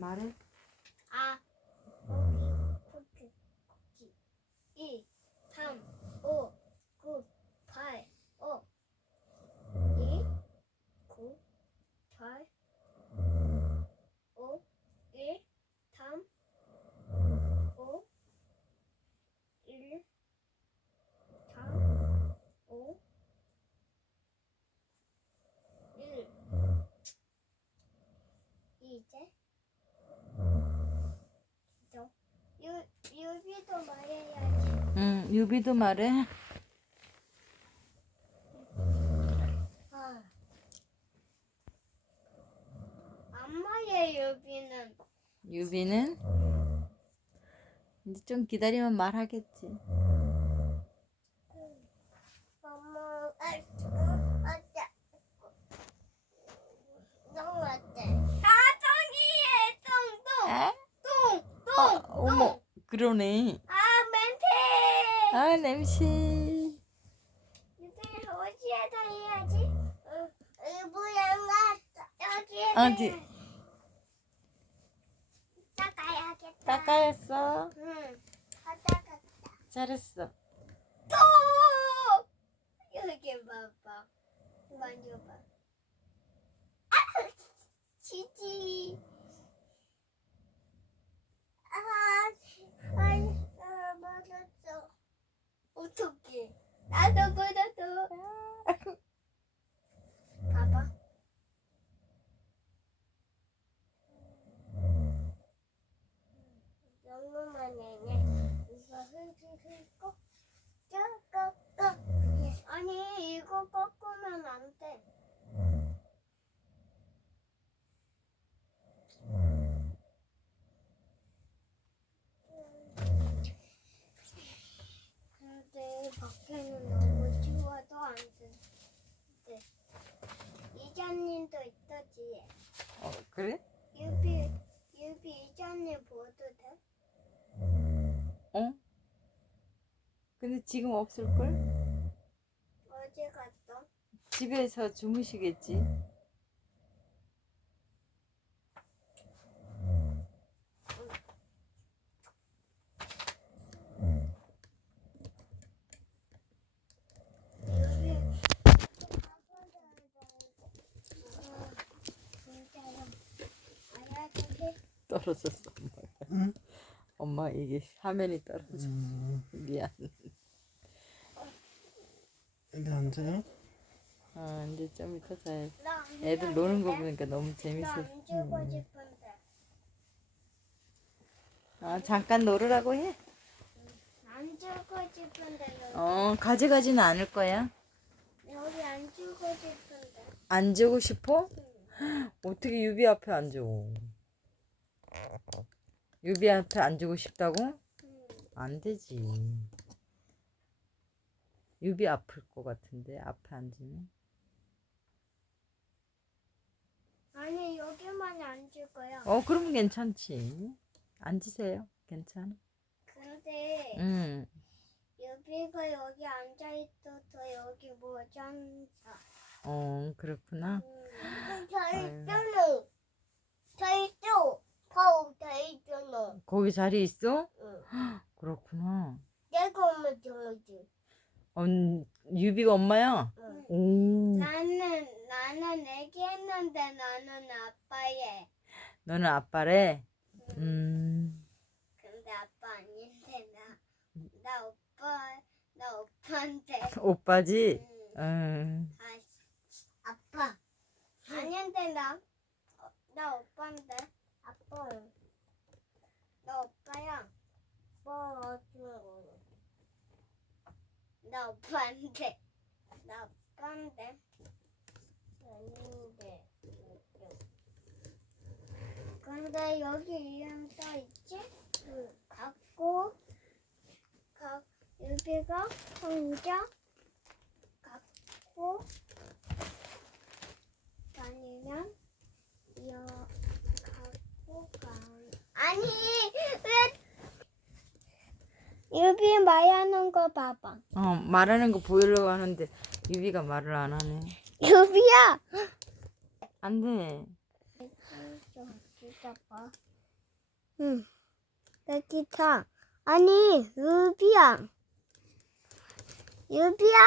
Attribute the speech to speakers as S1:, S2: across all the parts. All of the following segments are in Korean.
S1: 말해.
S2: 아, 토끼, 토끼. 2, 3, 5, 9, 8, 5. 2, 9, 8, 5, 1, 3, 5, 1, 3, 5, 1. 이제 저 유, 유비도 말해야지.
S1: 응, 유비도 말해.
S2: 아. 엄마의 유비는
S1: 유비는 이제 좀 기다리면 말하겠지. 그러네.
S2: 아 멘트
S1: 아, 냄새.
S2: 어디에다 해야지? 응, 이불에 놨어 여기에
S1: 어디?
S2: 닦아야겠다.
S1: 닦아였어.
S2: 응, 다 닦았다.
S1: 잘했어.
S2: 또 여기 봐봐 만져봐 아 지지 아 아이 아 맞았어 어떡해 나도 묻었어 봐봐. 너무 많네 이거 흙이 흙고 꺾어 아니 이거 꺾으면 안 돼. 근데 밖에는 너무 추워도 안 돼. 네. 이자님도 있다 뒤에.
S1: 어, 그래?
S2: 유비 유비 이자님 보도 돼?
S1: 어? 근데 지금 없을걸?
S2: 어디 갔어?
S1: 집에서 주무시겠지.
S2: 유비. 아야 저기
S1: 떨어졌어, 엄마가. 엄마, 이게 화면이 떨어져. 미안.
S3: 여기 앉아요?
S1: 아, 이제 좀 이따 자야지.
S2: 나안
S1: 애들 노는 거? 보니까 너무 재밌어.
S2: 주고 싶은데.
S1: 아, 잠깐 놀으라고 해?
S2: 안 주고 싶은데 여기,
S1: 어, 가져가지는 않을 거야.
S2: 여기 안 주고 싶은데.
S1: 앉고 싶어? 어떻게 유비 앞에 앉아? 유비 앞에 앉고 싶다고?
S2: 음.
S1: 안 되지. 유비 아플 것 같은데 앞에 앉으면.
S2: 아니 여기만 앉을 거야.
S1: 어, 그러면 괜찮지. 앉으세요. 괜찮아.
S2: 근데
S1: 응.
S2: 유비가 여기 앉아 있어서 여기 못 앉아.
S1: 어, 그렇구나.
S2: 음. 저. 있잖아. 저 있어. 저 있잖아.
S1: 거기 자리 있어?
S2: 응.
S1: 그렇구나.
S2: 내가 엄마 정하지.
S1: 음, 유비가 엄마야?
S2: 응.
S1: 오.
S2: 나는 나는 애기 했는데 나는 아빠예.
S1: 너는 아빠래?
S2: 응.
S1: 음.
S2: 근데 아빠 아닌데 나 나 오빠 나 오빠인데.
S1: 오빠지?
S2: 응.
S1: 응.
S2: 아, 아빠 아닌데 나 어, 나 오빠인데 아빠 나 오빠야 뭐 어떤 거나 오빠인데 나 오빠인데 아닌데 근데 여기 이름 써 있지? 응. 갖고 각 유비가 혼자 갖고 다니면 여 갖고 가 아니 왜 유비 말하는 거 봐봐
S1: 어, 말하는 거 보이려고 하는데 유비가 말을 안 하네.
S2: 유비야
S1: 안 돼.
S2: 좀 진짜 봐 응. 내 기타. 아니, 유비야. 유비야?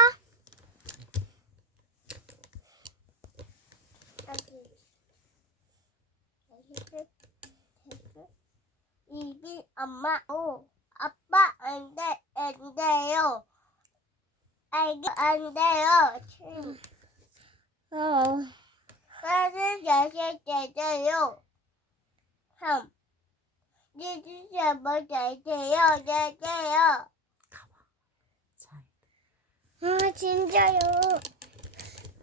S2: 이비 엄마 오 아빠 안 돼 안 돼요. 알게 안 돼요. 어 사진 다시 되세요. 삼 진짜 뭐 되세요. 되세요.
S1: 자,
S2: 아 진짜요?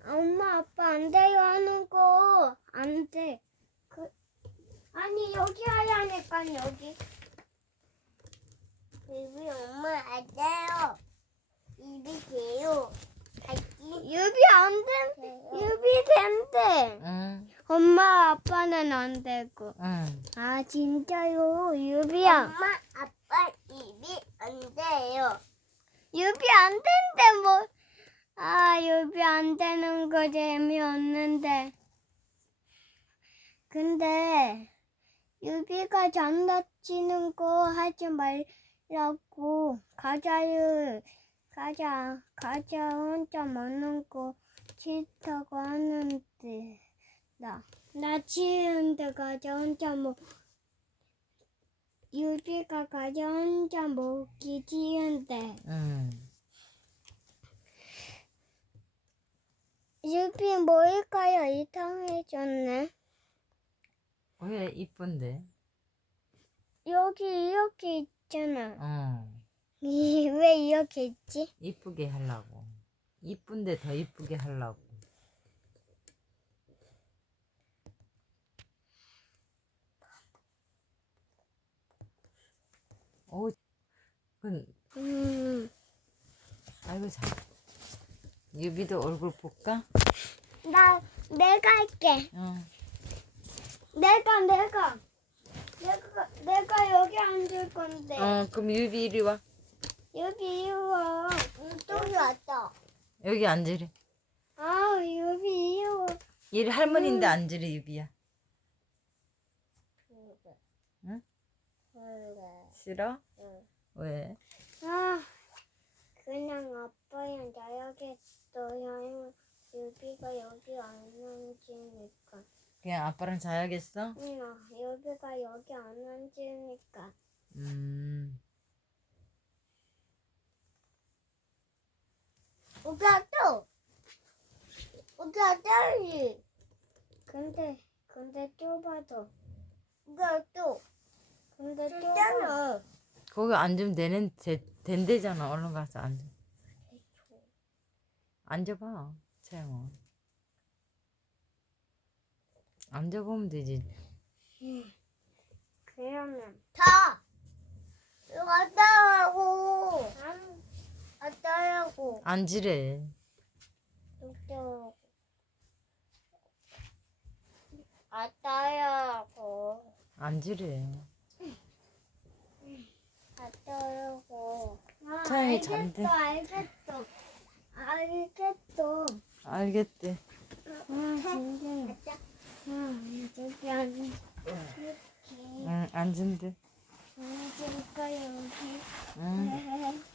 S2: 엄마 아빠 안 돼요 하는 거. 안 돼. 그 아니 여기 하니까 여기. 유비 엄마 안 돼요. 유비 돼요. 유비 안 돼. 유비 된대.
S1: 응,
S2: 엄마 아빠는 안 되고.
S1: 응.
S2: 아 진짜요 유비야. 엄마 아빠 입이 안 돼요. 유비 안 된대 뭐. 아 유비 안 되는 거 재미없는데. 근데 유비가 장난치는 거 하지 말 라고 가자유 가자 가자 혼자 먹는 거 싫다고 하는데 나. 나 치는데 가자 혼자 먹 유비가 가자 혼자 먹기 싫은데
S1: 응.
S2: 유비 뭘까요 이상해졌네
S1: 왜 이쁜데?
S2: 여기 이렇게 있잖아
S1: 어.
S2: 왜 이렇게 있지?
S1: 이쁘게 하려고. 이쁜데 더 이쁘게 하려고. 오, 그,
S2: 음,
S1: 아이고 잘. 유비도 얼굴 볼까?
S2: 나 내가 할게
S1: 어.
S2: 내가 내가 내가 내가 여기 앉을 건데
S1: 어, 그럼 유비 이리 와.
S2: 여기 이거 또 왔다
S1: 여기 앉으래.
S2: 아 여기 이거
S1: 얘 할머니인데 앉으래 유비야. 응? 싫어?
S2: 응.
S1: 왜?
S2: 아, 그냥 아빠랑. 여기가 여기 안 앉으니까.
S1: 그냥 아빠랑 자야겠어?
S2: 응, 여기가 여기 안 앉으니까.
S1: 음.
S2: 오빠 또! 오빠 딸이! 근데, 근데 좁아도. 오빠 또! 근데 좁아.
S1: 거기 앉으면 되는 되, 된대잖아. 얼른 가서 앉아. 앉아봐, 채영아. 앉아보면 되지.
S2: 그러면. 다! 이거 왔다고! 왔다고!
S1: 앉으래.
S2: 왔다고. 왔다고.
S1: 앉으래.
S2: 왔다고. 아,
S1: 차영이 잔대.
S2: 알겠어, 알겠어. 알겠어.
S1: 알겠대.
S2: 아, 진짜. 안
S1: 응, 앉은대.
S2: 앉을 거